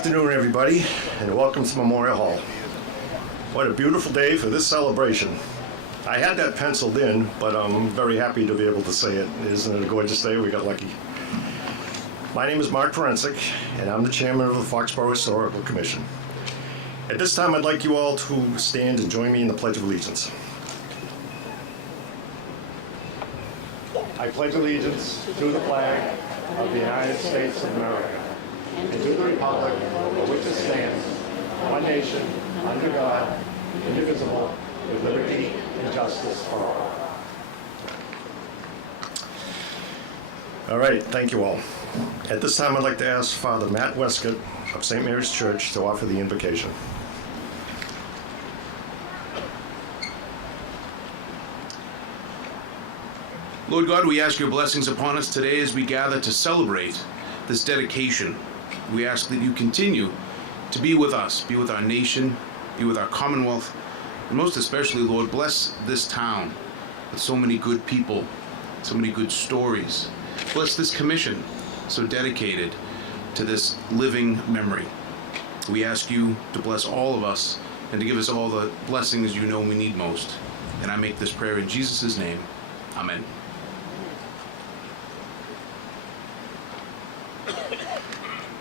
afternoon, everybody, and welcome to Memorial Hall. What a beautiful day for this celebration. I had that penciled in, but I'm very happy to be able to say it. Isn't it a gorgeous day? We got lucky. My name is Mark Forensic, and I'm the chairman of the Foxborough Historical Commission. At this time, I'd like you all to stand and join me in the Pledge of Allegiance. I pledge allegiance to the flag of the United States of America and to the republic for which it stands, one nation, under God, indivisible, with liberty and justice for all. All right, thank you all. At this time, I'd like to ask Father Matt Westcott of St. Mary's Church to offer the invocation. Lord God, we ask your blessings upon us today as we gather to celebrate this dedication. We ask that you continue to be with us, be with our nation, be with our Commonwealth, and most especially, Lord, bless this town with so many good people, so many good stories. Bless this commission, so dedicated to this living memory. We ask you to bless all of us and to give us all the blessings you know we need most. And I make this prayer in Jesus' name. Amen.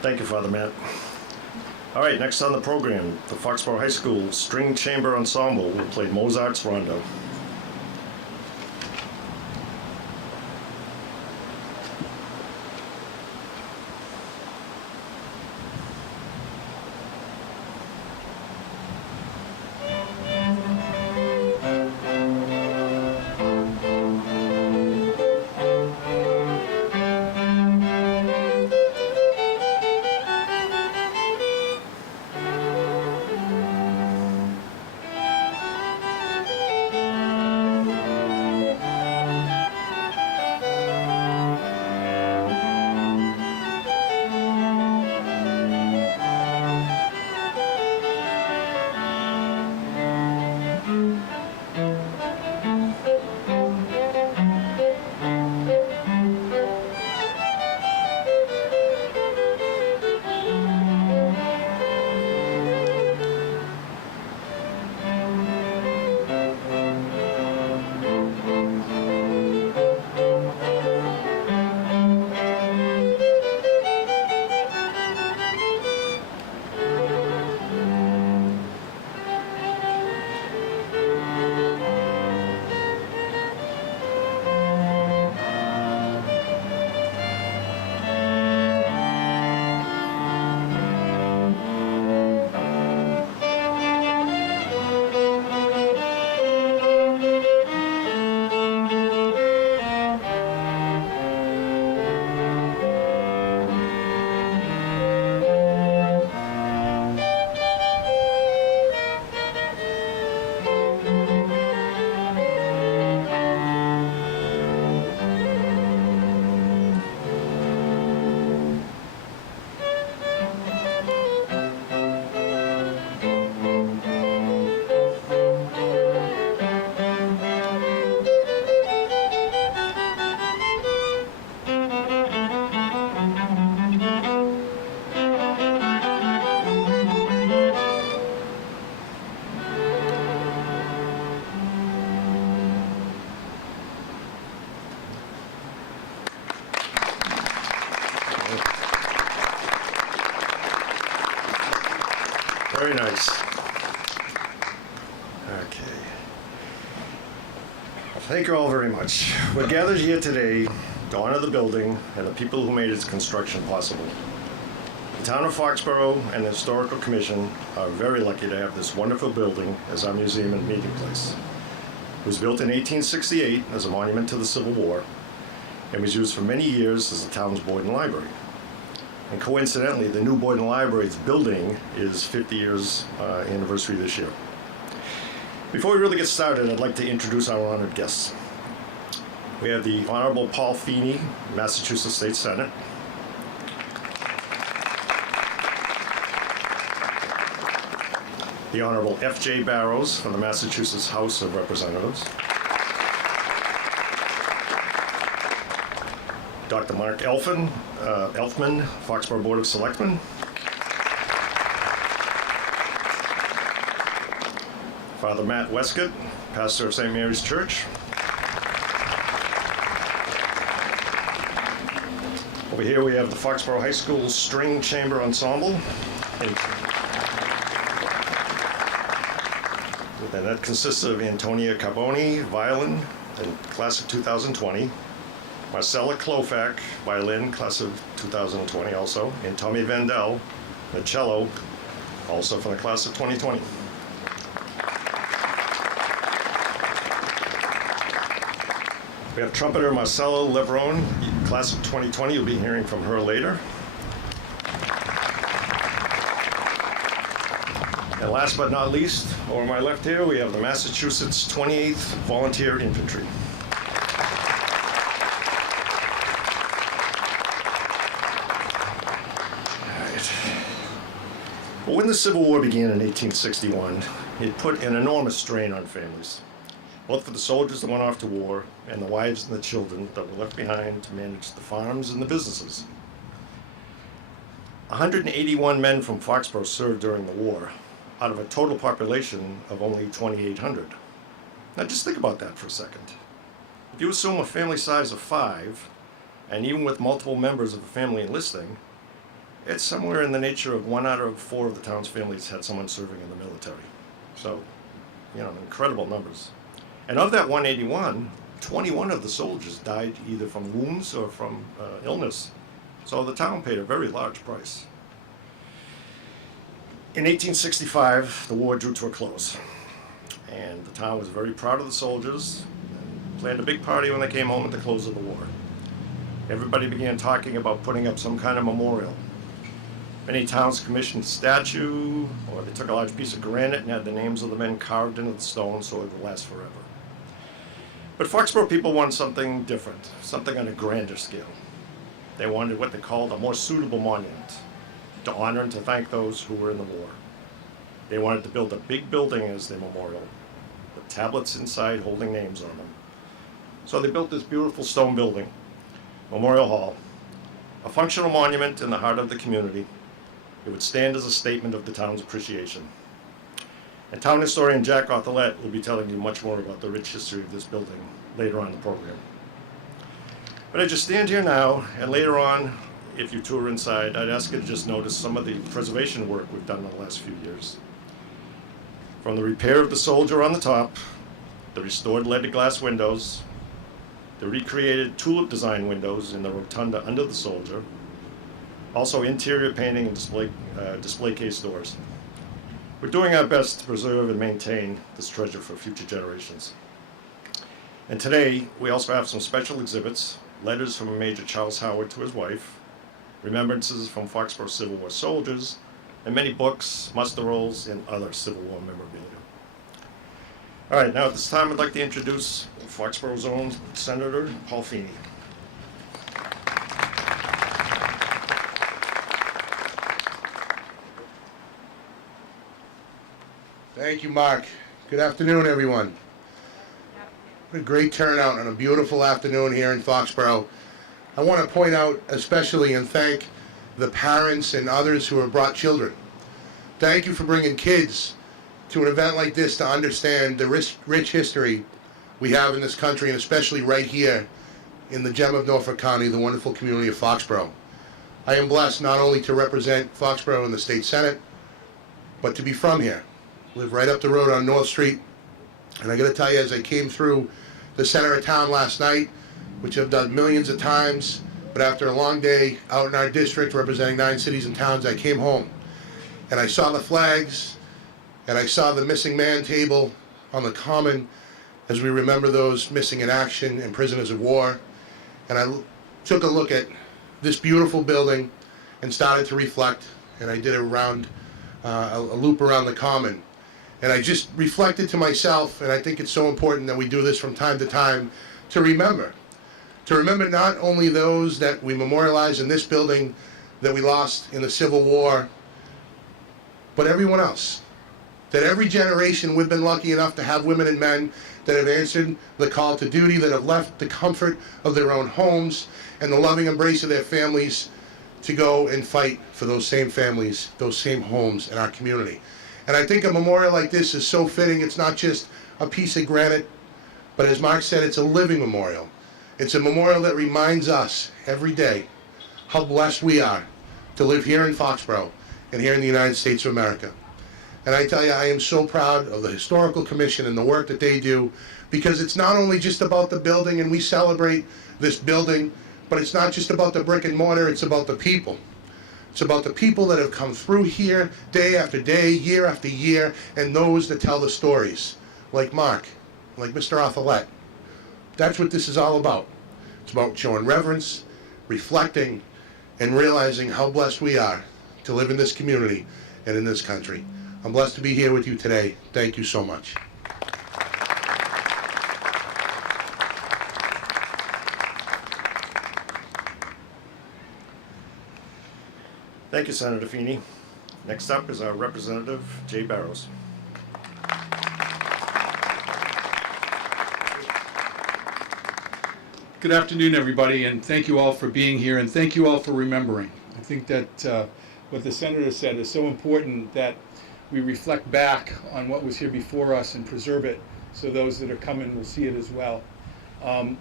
Thank you, Father Matt. All right, next on the program, the Foxborough High School String Chamber Ensemble will play Mozart's Rondo. Very nice. Okay. Thank you all very much. We're gathered here today to honor the building and the people who made its construction possible. The town of Foxborough and the Historical Commission are very lucky to have this wonderful building as our museum and meeting place. It was built in 1868 as a monument to the Civil War and was used for many years as the town's Boyden Library. And coincidentally, the new Boyden Library's building is 50 years anniversary this year. Before we really get started, I'd like to introduce our honored guests. We have the Honorable Paul Feeney, Massachusetts State Senate. The Honorable F.J. Barrows from the Massachusetts House of Representatives. Dr. Mark Elfman, Foxborough Board of Selectmen. Father Matt Westcott, pastor of St. Mary's Church. Over here we have the Foxborough High School String Chamber Ensemble. And that consists of Antonia Carboni, violin, and class of 2020. Marcella Klofak, violin, class of 2020 also. And Tommy Vandell, the cello, also from the class of 2020. We have trumpeter Marcella Lebrone, class of 2020. You'll be hearing from her later. And last but not least, over my left here, we have the Massachusetts 28th Volunteer Infantry. All right. Well, when the Civil War began in 1861, it put an enormous strain on families, both for the soldiers that went off to war and the wives and the children that were left behind to manage the farms and the businesses. 181 men from Foxborough served during the war, out of a total population of only 2,800. Now just think about that for a second. If you assume a family size of 5, and even with multiple members of the family enlisting, it's somewhere in the nature of 1 out of 4 of the town's families had someone serving in the military. So, incredible numbers. And of that 181, 21 of the soldiers died either from wounds or from illness. So the town paid a very large price. In 1865, the war drew to a close, and the town was very proud of the soldiers and planned a big party when they came home at the close of the war. Everybody began talking about putting up some kind of memorial. Many towns commissioned a statue, or they took a large piece of granite and had the names of the men carved into the stone so it would last forever. But Foxborough people wanted something different, something on a grander scale. They wanted what they called a more suitable monument, to honor and to thank those who were in the war. They wanted to build a big building as their memorial, with tablets inside holding names on them. So they built this beautiful stone building, Memorial Hall, a functional monument in the heart of the community. It would stand as a statement of the town's appreciation. And town historian Jack Othelette will be telling you much more about the rich history of this building later on in the program. But I just stand here now, and later on, if you tour inside, I'd ask you to just notice some of the preservation work we've done in the last few years. From the repair of the soldier on the top, the restored leaded glass windows, the recreated tulip design windows in the rotunda under the soldier, also interior painting and display case doors. We're doing our best to preserve and maintain this treasure for future generations. And today, we also have some special exhibits, letters from Major Charles Howard to his wife, remembrances from Foxborough Civil War soldiers, and many books, muster rolls, and other Civil War memorabilia. All right, now at this time, I'd like to introduce Foxborough's own Senator Paul Feeney. Thank you, Mark. Good afternoon, everyone. What a great turnout on a beautiful afternoon here in Foxborough. I want to point out especially and thank the parents and others who have brought children. Thank you for bringing kids to an event like this to understand the rich history we have in this country, and especially right here in the gem of Norfolk County, the wonderful community of Foxborough. I am blessed not only to represent Foxborough in the state senate, but to be from here. Live right up the road on North Street. And I got to tell you, as I came through the center of town last night, which I've done millions of times, but after a long day out in our district representing 9 cities and towns, I came home and I saw the flags and I saw the missing man table on the common as we remember those missing in action and prisoners of war. And I took a look at this beautiful building and started to reflect, and I did a loop around the common. And I just reflected to myself, and I think it's so important that we do this from time to time, to remember not only those that we memorialize in this building that we lost in the Civil War, but everyone else. That every generation we've been lucky enough to have women and men that have answered the call to duty, that have left the comfort of their own homes and the loving embrace of their families to go and fight for those same families, those same homes in our community. And I think a memorial like this is so fitting. It's not just a piece of granite, but as Mark said, it's a living memorial. It's a memorial that reminds us every day how blessed we are to live here in Foxborough and here in the United States of America. And I tell you, I am so proud of the Historical Commission and the work that they do, because it's not only just about the building, and we celebrate this building, but it's not just about the brick and mortar, it's about the people. It's about the people that have come through here day after day, year after year, and those that tell the stories, like Mark, like Mr. Arthurlet. That's what this is all about. It's about showing reverence, reflecting, and realizing how blessed we are to live in this community and in this country. I'm blessed to be here with you today. Thank you so much. Thank you, Senator Feeney. Next up is our Representative Jay Barrows. Good afternoon, everybody, and thank you all for being here, and thank you all for remembering. I think that what the Senator said is so important, that we reflect back on what was here before us and preserve it so those that are coming will see it as well.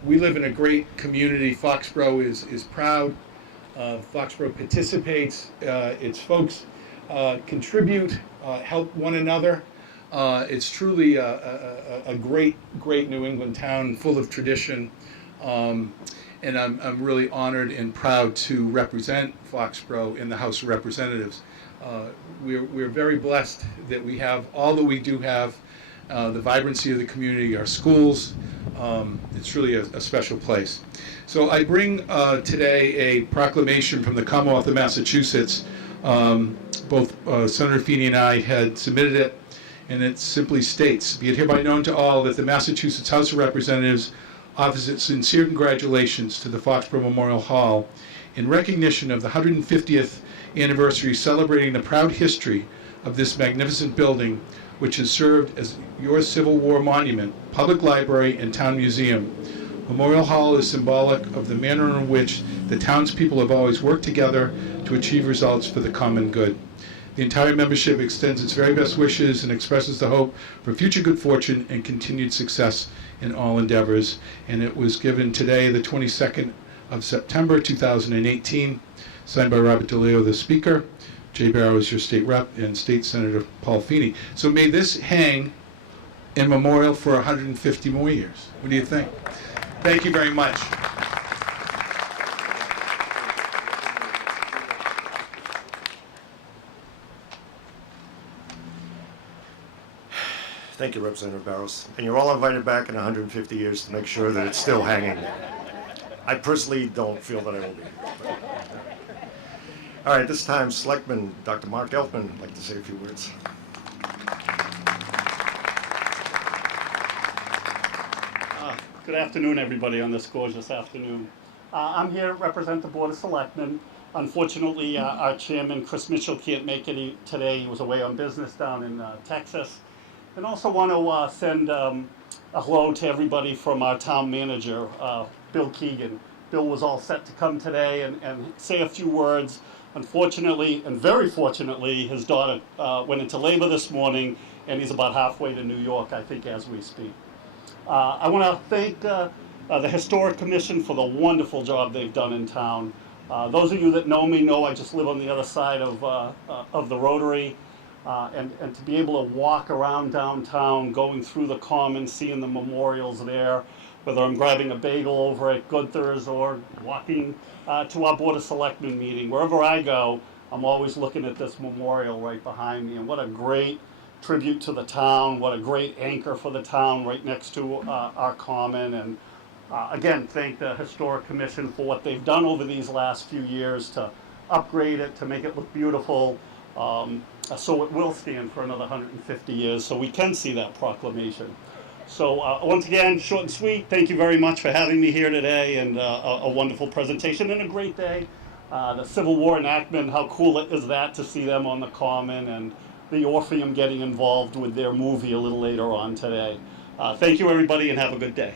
We live in a great community. Foxborough is proud. Foxborough participates. Its folks contribute, help one another. It's truly a great New England town full of tradition. And I'm really honored and proud to represent Foxborough in the House of Representatives. We're very blessed that we have all that we do have, the vibrancy of the community, our schools. It's really a special place. So I bring today a proclamation from the Commonwealth of Massachusetts. Both Senator Feeney and I had submitted it, and it simply states, "Be it hereby known to all that the Massachusetts House of Representatives offers its sincere congratulations to the Foxborough Memorial Hall in recognition of the 150th anniversary, celebrating the proud history of this magnificent building, which has served as your Civil War monument, public library, and town museum. Memorial Hall is symbolic of the manner in which the townspeople have always worked together to achieve results for the common good. The entire membership extends its very best wishes and expresses the hope for future good fortune and continued success in all endeavors." And it was given today, the 22nd of September 2018, signed by Robert DeLeo, the Speaker. Jay Barrows, your state rep, and State Senator Paul Feeney. So may this hang in memorial for 150 more years. What do you think? Thank you very much. Thank you, Representative Barrows. And you're all invited back in 150 years to make sure that it's still hanging. I personally don't feel that I will be. All right, this time, Selectman Dr. Mark Elfman would like to say a few words. Good afternoon, everybody, on this gorgeous afternoon. I'm here to represent the Board of Selectmen. Unfortunately, our chairman, Chris Mitchell, can't make it today. He was away on business down in Texas. And also want to send a hello to everybody from our town manager, Bill Keegan. Bill was all set to come today and say a few words. Unfortunately, and very fortunately, his daughter went into labor this morning, and he's about halfway to New York, I think, as we speak. I want to thank the Historic Commission for the wonderful job they've done in town. Those of you that know me know I just live on the other side of the Rotary, and to be able to walk around downtown, going through the Common, seeing the memorials there, whether I'm grabbing a bagel over at Gunther's or walking to our Board of Selectmen meeting, wherever I go, I'm always looking at this memorial right behind me, and what a great tribute to the town, what a great anchor for the town right next to our Common. And again, thank the Historic Commission for what they've done over these last few years to upgrade it, to make it look beautiful, so it will stand for another 150 years, so we can see that proclamation. So once again, short and sweet, thank you very much for having me here today, and a wonderful presentation and a great day. The Civil War enactment, how cool is that to see them on the Common, and the Orpheum getting involved with their movie a little later on today. Thank you, everybody, and have a good day.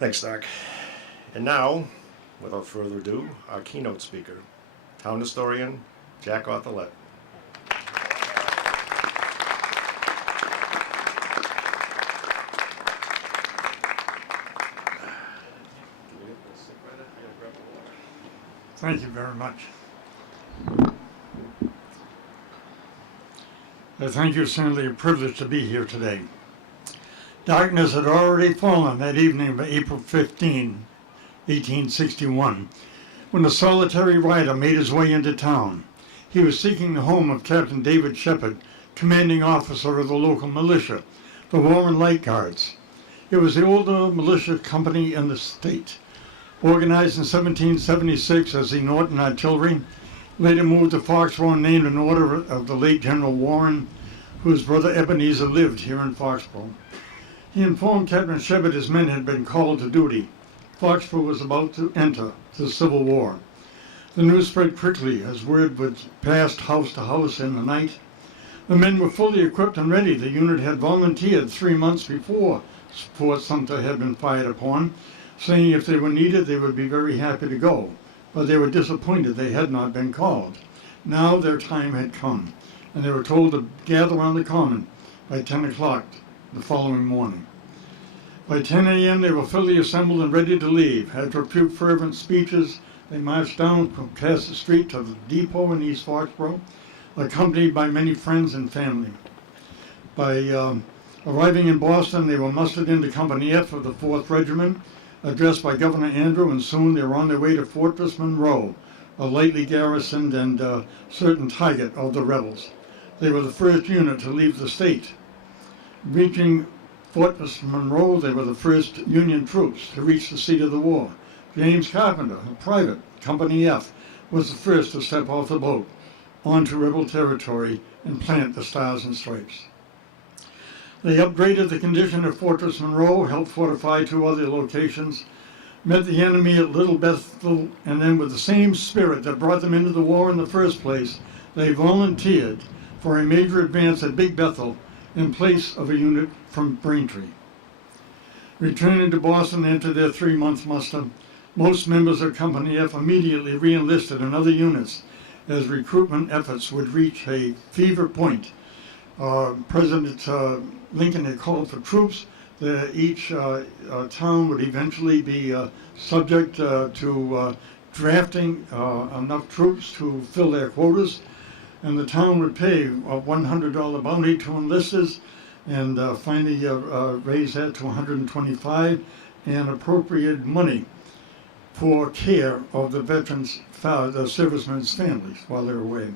Thanks, Doc. And now, without further ado, our keynote speaker, town historian Jack Arthurlet. Thank you very much. Thank you, certainly a privilege to be here today. Darkness had already fallen that evening of April 15, 1861, when a solitary rider made his way into town. He was seeking the home of Captain David Shepard, commanding officer of the local militia, the Warren Light Guards. It was the older militia company in the state. Organized in 1776 as the Norton Artillery, later moved to Foxborough and named in honor of the late General Warren, whose brother Ebenezer lived here in Foxborough. He informed Captain Shepard his men had been called to duty. Foxborough was about to enter the Civil War. The news spread quickly as word was passed house to house in the night. The men were fully equipped and ready. The unit had volunteered 3 months before Fort Sumter had been fired upon, saying if they were needed, they would be very happy to go. But they were disappointed they had not been called. Now their time had come, and they were told to gather on the common by 10 o'clock the following morning. By 10 a.m. they were fully assembled and ready to leave. After a few fervent speeches, they marched down from across the street to the depot in East Foxborough, accompanied by many friends and family. By arriving in Boston, they were mustered into Company F of the 4th Regiment, addressed by Governor Andrew, and soon they were on their way to Fortress Monroe, a lightly garrisoned and certain target of the rebels. They were the first unit to leave the state. Reaching Fortress Monroe, they were the first Union troops to reach the seat of the war. James Carpenter, a private, Company F, was the first to step off the boat onto rebel territory and plant the Stars and Stripes. They upgraded the condition of Fortress Monroe, helped fortify 2 other locations, met the enemy at Little Bethel, and then with the same spirit that brought them into the war in the first place, they volunteered for a major advance at Big Bethel in place of a unit from Braintree. Returning to Boston after their 3-month muster, most members of Company F immediately re-enlisted in other units as recruitment efforts would reach a fever point. President Lincoln had called for troops. Each town would eventually be subject to drafting enough troops to fill their quotas, and the town would pay a $100 bounty to enlisters, and finally raise that to $125, and appropriated money for care of the veterans, the servicemen's families while they were away.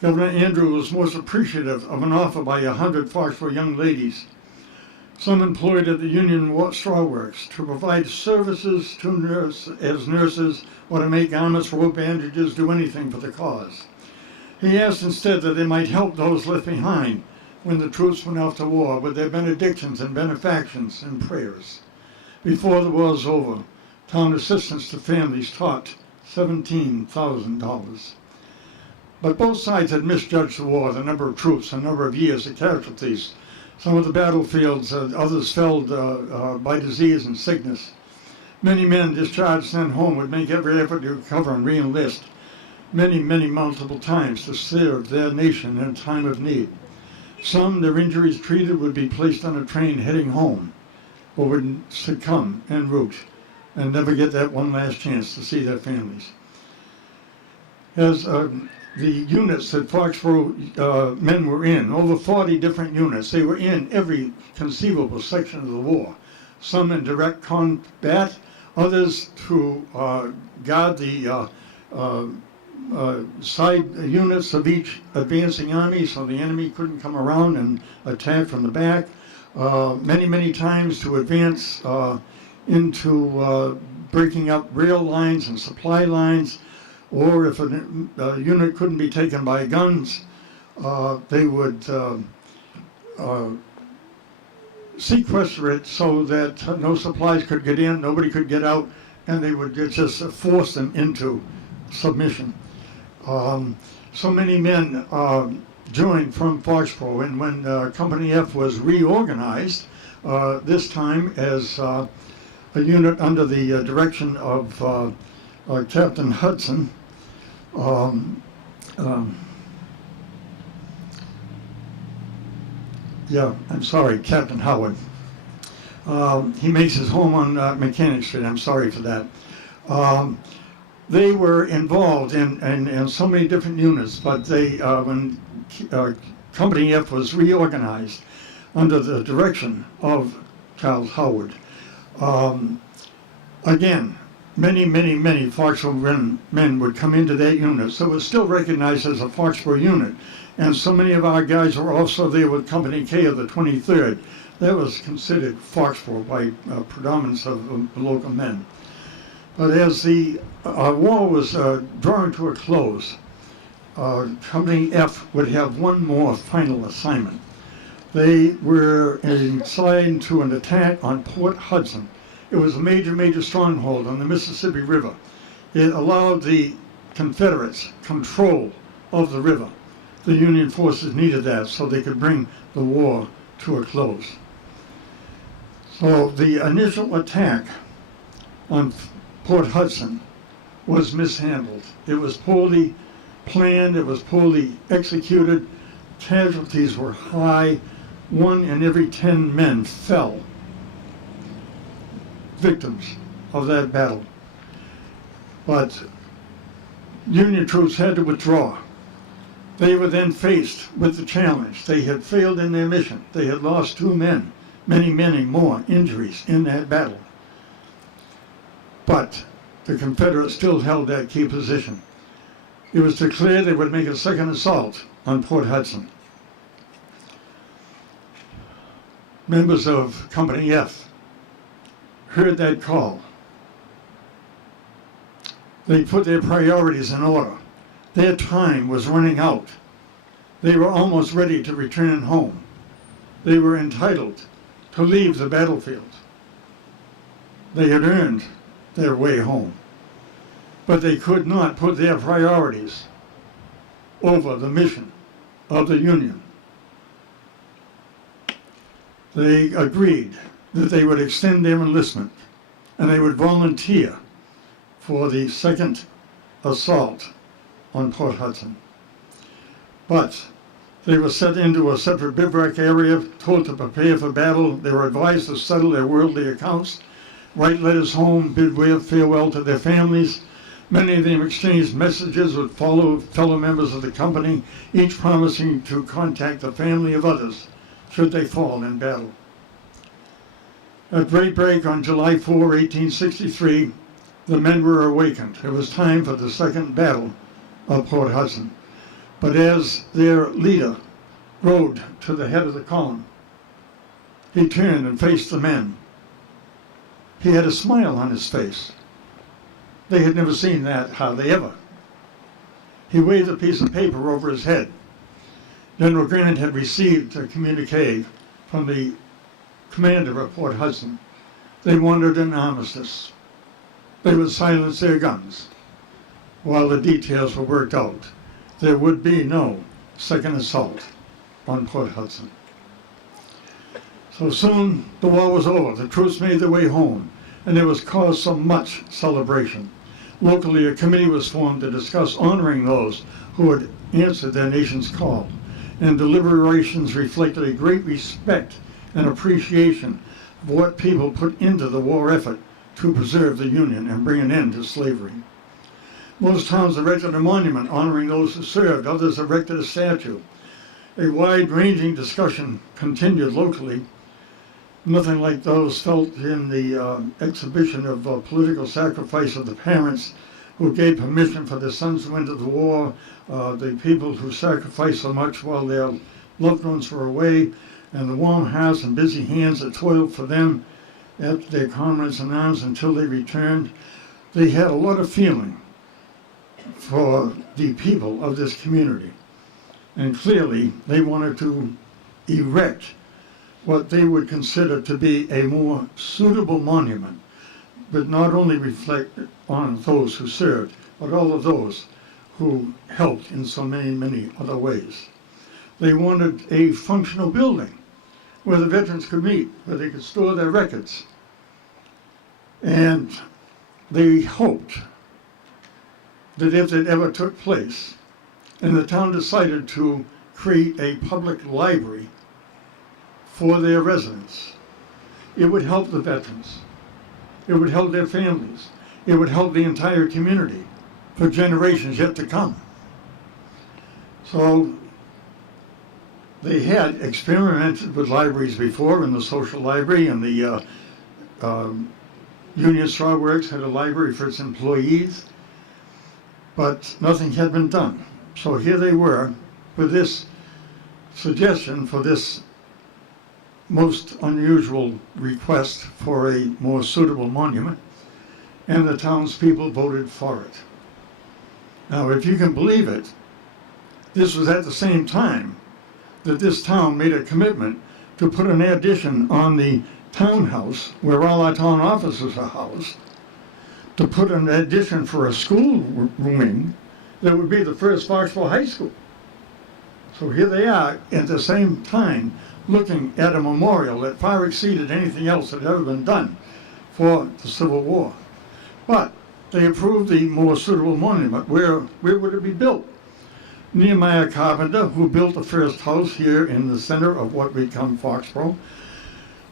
Governor Andrew was most appreciative of an offer by 100 Foxborough young ladies, some employed at the Union Straw Works, to provide services to as nurses or to make garments, rope, bandages, do anything for the cause. He asked instead that they might help those left behind when the troops went off to war with their benedictions and benefactions and prayers. Before the war was over, town assistance to families topped $17,000. But both sides had misjudged the war, the number of troops, the number of years, the casualties. Some of the battlefields, others fell by disease and sickness. Many men discharged sent home would make every effort to recover and re-enlist, many multiple times to serve their nation in time of need. Some, their injuries treated, would be placed on a train heading home, or would succumb en route and never get that one last chance to see their families. As the units that Foxborough men were in, over 40 different units. They were in every conceivable section of the war. Some in direct combat, others to guard the side units of each advancing army so the enemy couldn't come around and attack from the back. Many times to advance into breaking up rail lines and supply lines, or if a unit couldn't be taken by guns, they would sequester it so that no supplies could get in, nobody could get out, and they would just force them into submission. So many men joined from Foxborough, and when Company F was reorganized, this time as a unit under the direction of Captain Hudson. Captain Howard. He makes his home on Mechanic Street. I'm sorry for that. They were involved in so many different units, but they, when Company F was reorganized under the direction of Charles Howard, again, many Foxborough men would come into that unit, so it was still recognized as a Foxborough unit. And so many of our guys were also there with Company K of the 23rd. That was considered Foxborough by predominance of the local men. But as the war was drawing to a close, Company F would have one more final assignment. They were assigned to an attack on Port Hudson. It was a major stronghold on the Mississippi River. It allowed the Confederates control of the river. The Union forces needed that so they could bring the war to a close. So the initial attack on Port Hudson was mishandled. It was poorly planned, it was poorly executed, casualties were high. 1 in every 10 men fell victims of that battle. But Union troops had to withdraw. They were then faced with the challenge. They had failed in their mission. They had lost 2 men, many more injuries in that battle. But the Confederates still held that key position. It was declared they would make a second assault on Port Hudson. Members of Company F heard that call. They put their priorities in order. Their time was running out. They were almost ready to return home. They were entitled to leave the battlefield. They had earned their way home. But they could not put their priorities over the mission of the Union. They agreed that they would extend their enlistment and they would volunteer for the second assault on Port Hudson. But they were set into a separate bivouac area, told to prepare for battle. They were advised to settle their worldly accounts, write letters home, bid farewell to their families. Many of them exchanged messages with fellow members of the company, each promising to contact the family of others should they fall in battle. At daybreak on July 4, 1863, the men were awakened. It was time for the second battle of Port Hudson. But as their leader rode to the head of the column, he turned and faced the men. He had a smile on his face. They had never seen that hardly ever. He waved a piece of paper over his head. General Grant had received a communique from the commander of Port Hudson. They wanted an armistice. They would silence their guns while the details were worked out. There would be no second assault on Port Hudson. So soon the war was over. The troops made their way home, and there was cause for much celebration. Locally, a committee was formed to discuss honoring those who had answered their nation's call, and deliberations reflected a great respect and appreciation of what people put into the war effort to preserve the Union and bring an end to slavery. Most towns erected a monument honoring those who served. Others erected a statue. A wide-ranging discussion continued locally, nothing like those felt in the exhibition of political sacrifice of the parents who gave permission for their sons to enter the war, the people who sacrificed so much while their loved ones were away, and the warm hearts and busy hands that toiled for them at their comrades in arms until they returned. They had a lot of feeling for the people of this community. And clearly, they wanted to erect what they would consider to be a more suitable monument, but not only reflect on those who served, but all of those who helped in so many other ways. They wanted a functional building where the veterans could meet, where they could store their records. And they hoped that if it ever took place, and the town decided to create a public library for their residents, it would help the veterans. It would help their families. It would help the entire community for generations yet to come. So they had experimented with libraries before, in the social library, and the Union Straw Works had a library for its employees, but nothing had been done. So here they were with this suggestion for this most unusual request for a more suitable monument, and the townspeople voted for it. Now, if you can believe it, this was at the same time that this town made a commitment to put an addition on the townhouse where all our town offices are housed, to put an addition for a school wing that would be the first Foxborough High School. So here they are at the same time looking at a memorial that far exceeded anything else that had ever been done for the Civil War. But they approved the more suitable monument. Where would it be built? Nehemiah Carpenter, who built the first house here in the center of what became Foxborough,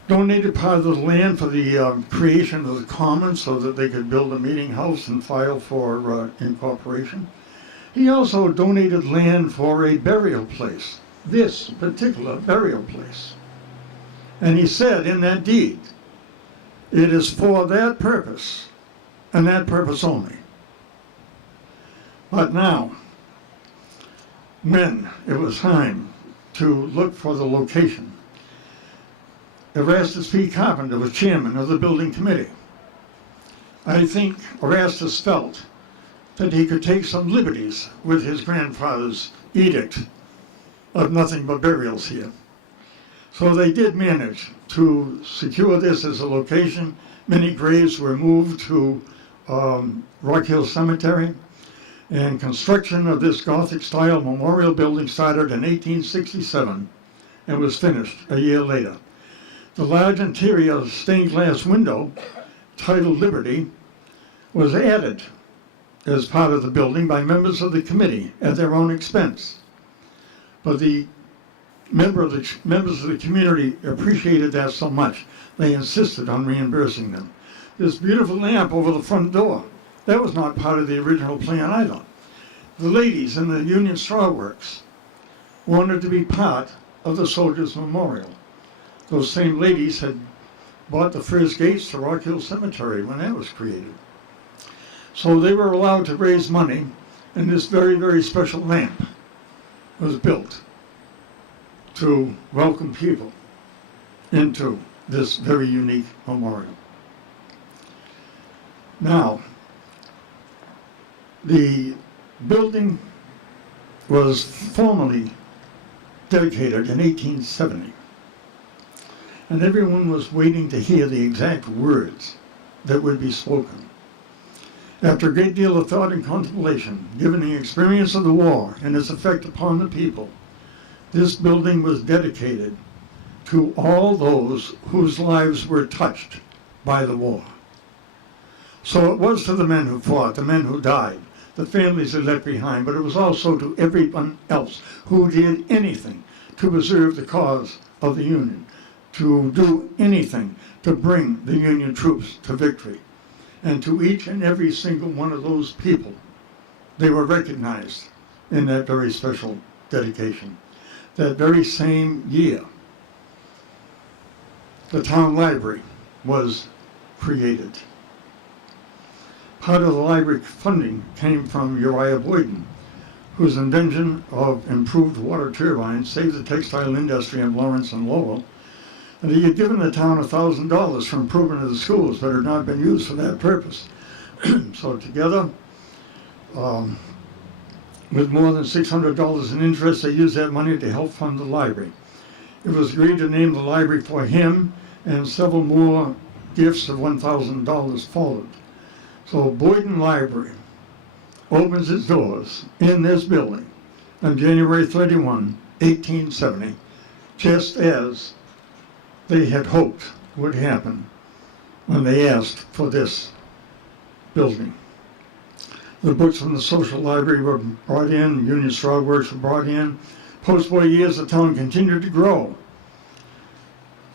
donated part of the land for the creation of the commons so that they could build a meeting house and file for incorporation. He also donated land for a burial place, this particular burial place. And he said in that deed, it is for that purpose and that purpose only. But now, when it was time to look for the location, Erastus P. Carpenter was chairman of the building committee. I think Erastus felt that he could take some liberties with his grandfather's edict of nothing but burials here. So they did manage to secure this as a location. Many graves were moved to Rock Hill Cemetery, and construction of this Gothic-style memorial building started in 1867 and was finished a year later. The large interior stained glass window, titled Liberty, was added as part of the building by members of the committee at their own expense. But the members of the community appreciated that so much, they insisted on reimbursing them. This beautiful lamp over the front door, that was not part of the original plan either. The ladies in the Union Straw Works wanted to be part of the Soldiers' Memorial. Those same ladies had bought the first gates to Rock Hill Cemetery when that was created. So they were allowed to raise money, and this very, very special lamp was built to welcome people into this very unique memorial. Now, the building was formally dedicated in 1870, and everyone was waiting to hear the exact words that would be spoken. After a great deal of thought and contemplation, given the experience of the war and its effect upon the people, this building was dedicated to all those whose lives were touched by the war. So it was to the men who fought, the men who died, the families they left behind, but it was also to everyone else who did anything to preserve the cause of the Union, to do anything to bring the Union troops to victory. And to each and every single one of those people, they were recognized in that very special dedication. That very same year, the town library was created. Part of the library funding came from Uriah Boyden, whose invention of improved water turbines saved the textile industry in Lawrence and Lowell. And he had given the town $1,000 for improvement of the schools, but had not been used for that purpose. So together, with more than $600 in interest, they used that money to help fund the library. It was agreed to name the library for him, and several more gifts of $1,000 followed. So Boyden Library opens its doors in this building on January 31, 1870, just as they had hoped would happen when they asked for this building. The books from the social library were brought in, Union Straw Works were brought in. Post-war years, the town continued to grow.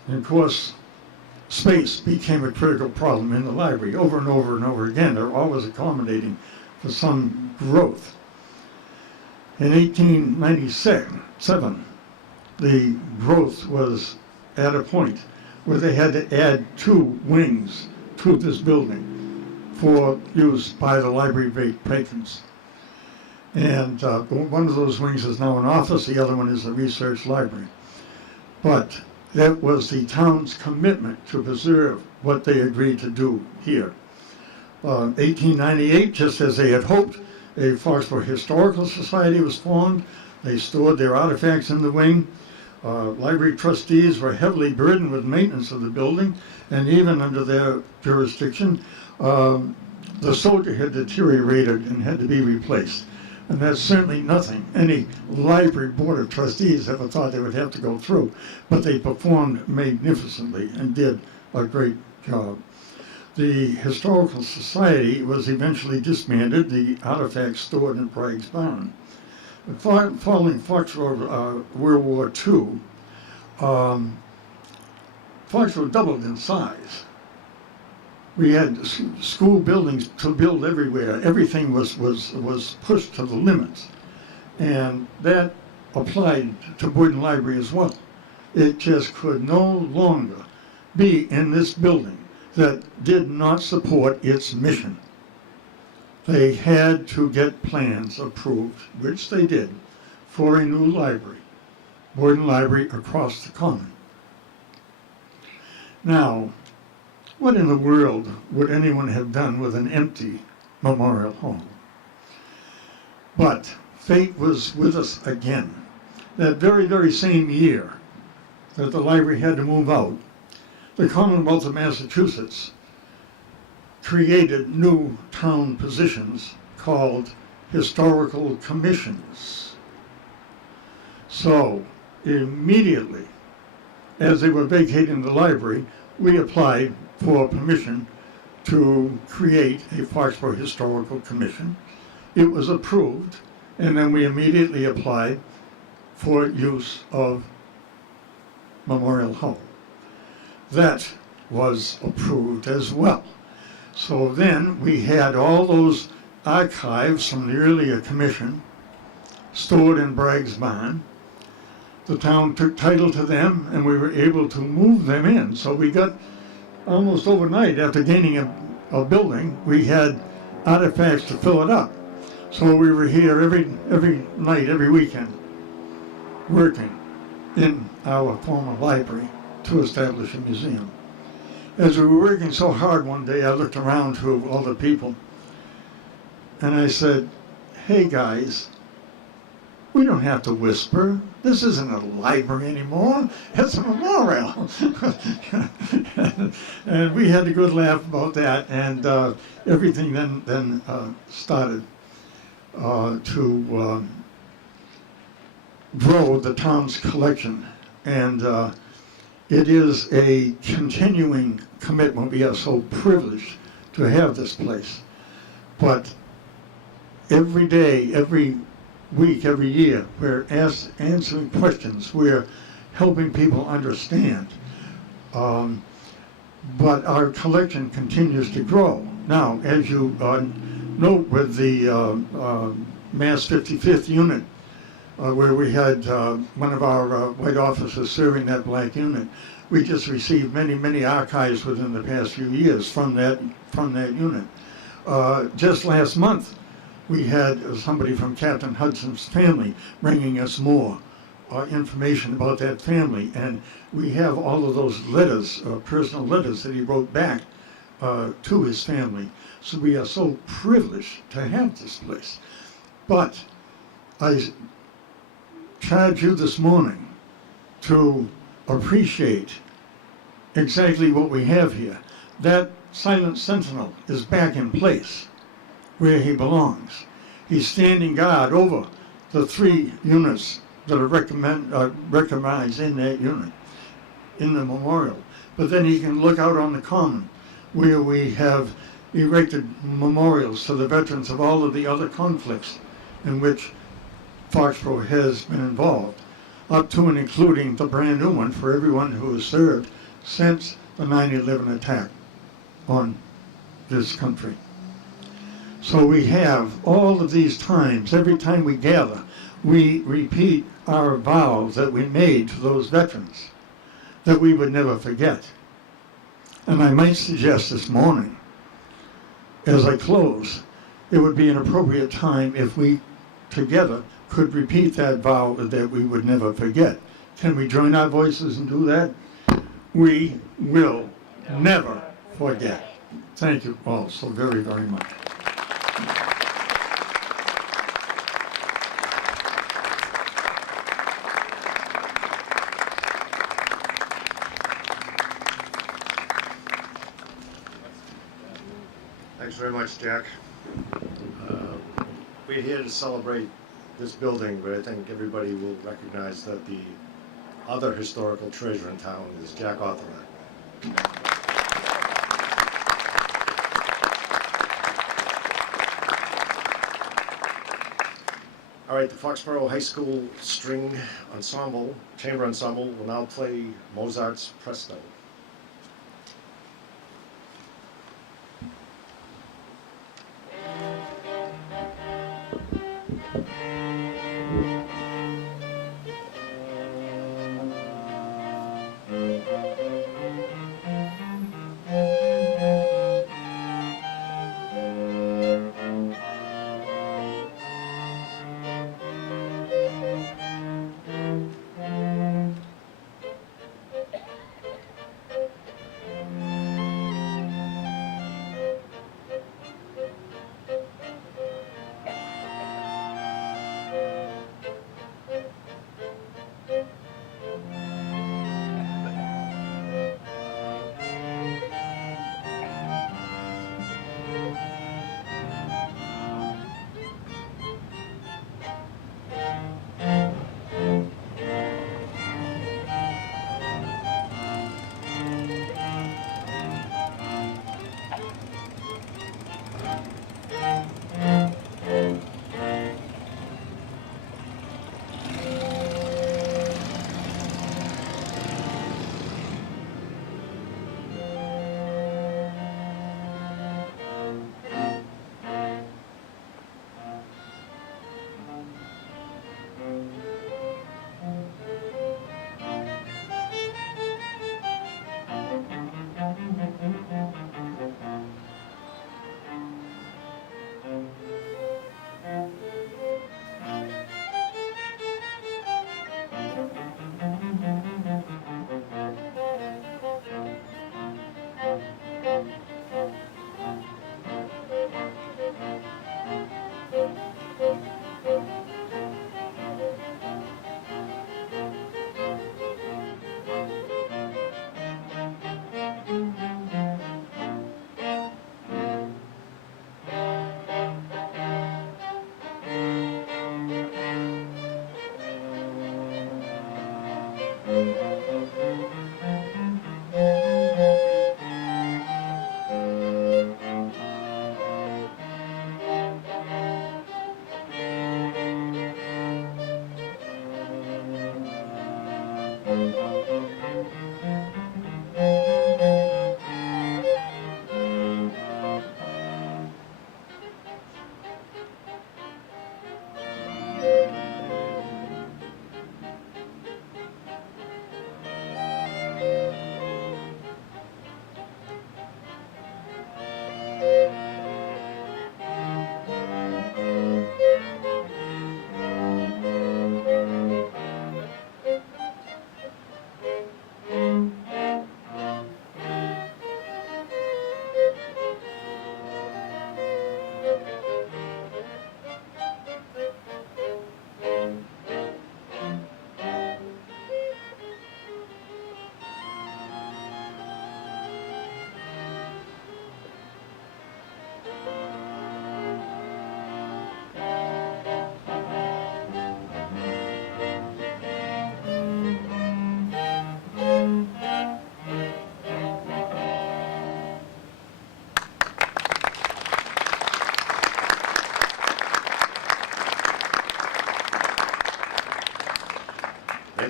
And of course, space became a critical problem in the library over and over and over again. They're always accommodating for some growth. In 1897, the growth was at a point where they had to add 2 wings to this building for use by the library patrons. And one of those wings is now an office, the other one is a research library. But that was the town's commitment to preserve what they agreed to do here. 1898, just as they had hoped, a Foxborough Historical Society was formed. They stored their artifacts in the wing. Library trustees were heavily burdened with maintenance of the building, and even under their jurisdiction, the soldier had deteriorated and had to be replaced. And that's certainly nothing any library board of trustees ever thought they would have to go through. But they performed magnificently and did a great job. The Historical Society was eventually disbanded, the artifacts stored in Bragg's Barn. Following Foxborough World War II, Foxborough doubled in size. We had school buildings to build everywhere. Everything was pushed to the limits. And that applied to Boyden Library as well. It just could no longer be in this building that did not support its mission. They had to get plans approved, which they did, for a new library, Boyden Library across the common. Now, what in the world would anyone have done with an empty memorial hall? But fate was with us again. That very, very same year that the library had to move out, the Commonwealth of Massachusetts created new town positions called historical commissions. So immediately, as they were vacating the library, we applied for permission to create a Foxborough Historical Commission. It was approved, and then we immediately applied for use of Memorial Hall. That was approved as well. So then we had all those archives from the earlier commission stored in Bragg's Barn. The town took title to them, and we were able to move them in. So we got almost overnight, after gaining a building, we had artifacts to fill it up. So we were here every night, every weekend, working in our former library to establish a museum. As we were working so hard one day, I looked around to all the people, and I said, "Hey guys, we don't have to whisper. This isn't a library anymore. It's a memorial." And we had a good laugh about that, and everything then started to grow the town's collection. And it is a continuing commitment. We are so privileged to have this place. But every day, every week, every year, we're answering questions. We're helping people understand. But our collection continues to grow. Now, as you note with the Mass 55th unit, where we had one of our white officers serving that black unit, we just received many, many archives within the past few years from that unit. Just last month, we had somebody from Captain Hudson's family bringing us more information about that family, and we have all of those letters, personal letters that he wrote back to his family. So we are so privileged to have this place. But I charge you this morning to appreciate exactly what we have here. That silent sentinel is back in place where he belongs. He's standing guard over the 3 units that are recognized in that unit, in the memorial. But then he can look out on the common where we have erected memorials to the veterans of all of the other conflicts in which Foxborough has been involved, up to and including the brand new one for everyone who has served since the 9/11 attack on this country. So we have all of these times, every time we gather, we repeat our vows that we made to those veterans that we would never forget. And I might suggest this morning, as I close, it would be an appropriate time if we together could repeat that vow that we would never forget. Can we join our voices and do that? We will never forget. Thank you all so very, very much. Thanks very much, Jack. We're here to celebrate this building, but I think everybody will recognize that the other historical treasure in town is Jack Arthur. All right, the Foxborough High School String Ensemble, Chamber Ensemble, will now play Mozart's Presto.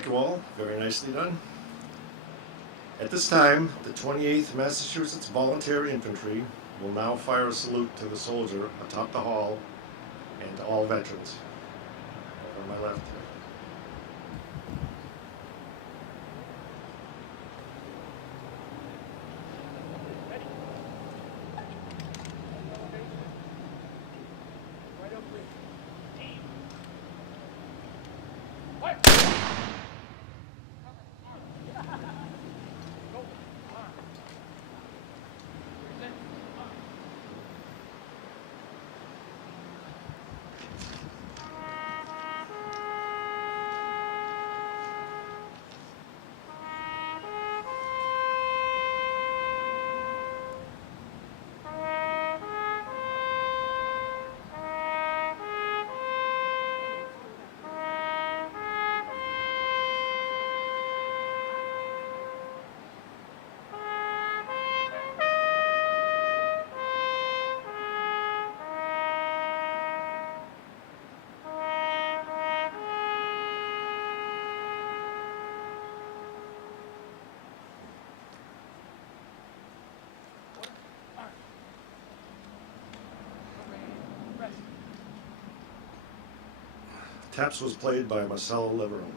Thank you all. Very nicely done. At this time, the 28th Massachusetts Volunteer Infantry will now fire a salute to the soldier atop the hall and to all veterans. Over on my left. Taps was played by Marcelo Leverone.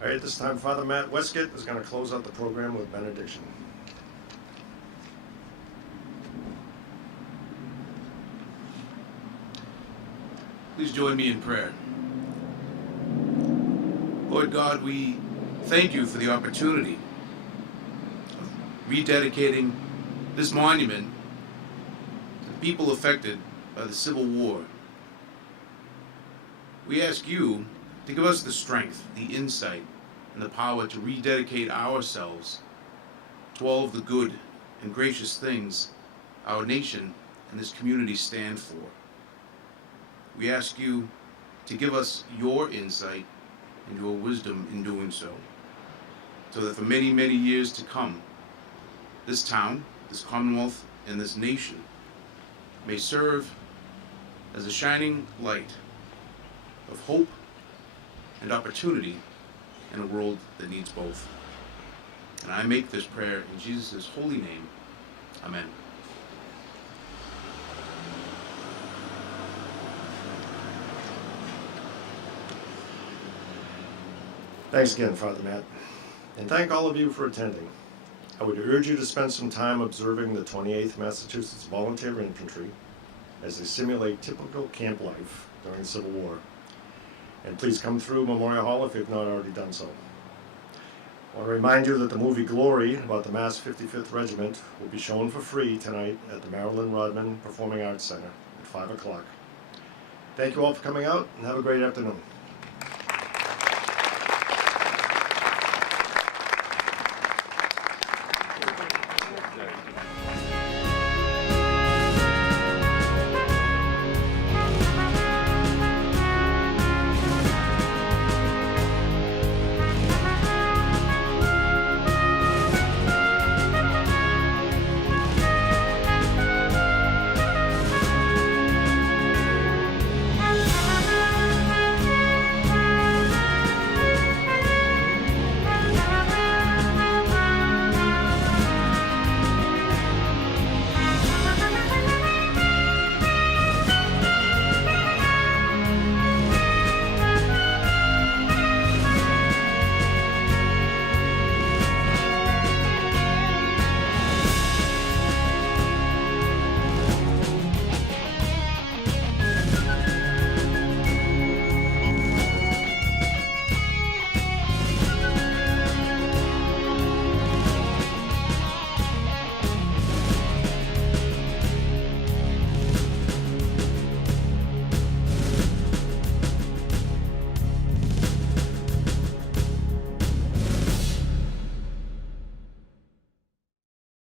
All right, this time Father Matt Westgate is going to close out the program with benediction. Please join me in prayer. Lord God, we thank you for the opportunity of rededicating this monument to the people affected by the Civil War. We ask you to give us the strength, the insight, and the power to rededicate ourselves to all of the good and gracious things our nation and this community stand for. We ask you to give us your insight and your wisdom in doing so that for many, many years to come, this town, this Commonwealth, and this nation may serve as a shining light of hope and opportunity in a world that needs both. And I make this prayer in Jesus' holy name. Amen. Thanks again, Father Matt. And thank all of you for attending. I would urge you to spend some time observing the 28th Massachusetts Volunteer Infantry as they simulate typical camp life during the Civil War. And please come through Memorial Hall if you've not already done so. I want to remind you that the movie Glory about the Mass 55th Regiment will be shown for free tonight at the Marilyn Rodman Performing Arts Center at 5 o'clock. Thank you all for coming out and have a great afternoon.